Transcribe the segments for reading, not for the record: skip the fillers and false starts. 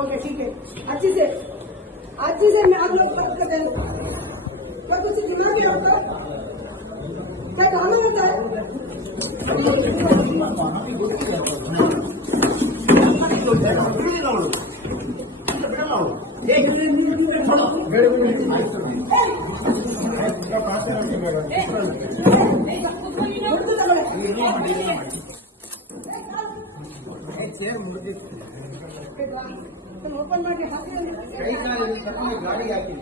Okay ठीक है। अच्छी से मैं आप लोग बात कर रहे हैं। क्या कुछ दिमाग में होता है? क्या गाना होता है? ಓಪನ್ ಮಾಡಿ ಗಾಡಿ ಹಾಕಿ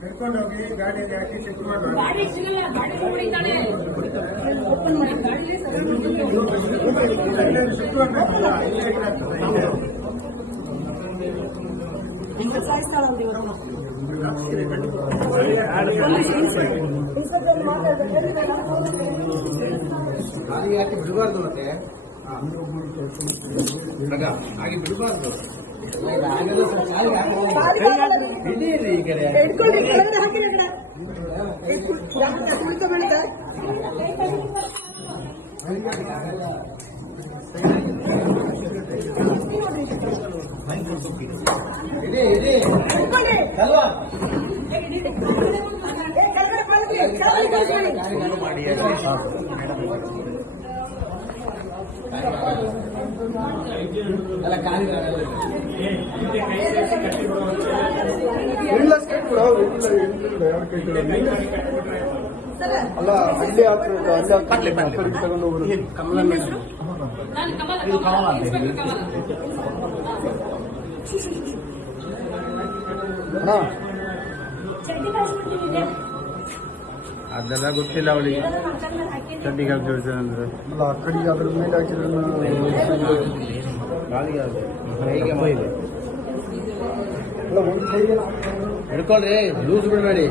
ಕರ್ಕೊಂಡು ಹೋಗಿ ಗಾಡಿಯಲ್ಲಿ ಹಾಕಿ ಚೆಕ್ ಮಾಡಿ ಓಪನ್ ಮಾಡಿ ಗಾಡಿ ಹಾಕಿ ಬಿಡಬಾರ್ದು ಮತ್ತೆ ಹಾಗೆ ಬಿಡಬಾರ್ದು ಈ ಕಡೆ ಇದೆ ಅಲ್ವಾ ಮಾಡಿ ಅಲ್ಲ ಖಾಲಿ ಅಲ್ಲ ಅಲ್ಲಿ ತಗೊಂಡು ಅದೆಲ್ಲ ಗೊತ್ತಿಲ್ಲ ಅವಳಿಗೆ ಚಡ್ಡಿಗೆ ಹಾಕಿರ್ತಾರೆ ಅಂದ್ರೆ ಅಲ್ಲ ಆ ಕಡೆಗೆ ಅದ್ರ ಮೇಲೆ ಹಾಕಿದ್ರೆ ಅಲ್ಲ ಒಂದು ಕೈಗೆ ಹಿಡ್ಕೊಳ್ರಿ ಲೂಸ್ ಬಿಡಬೇಡಿ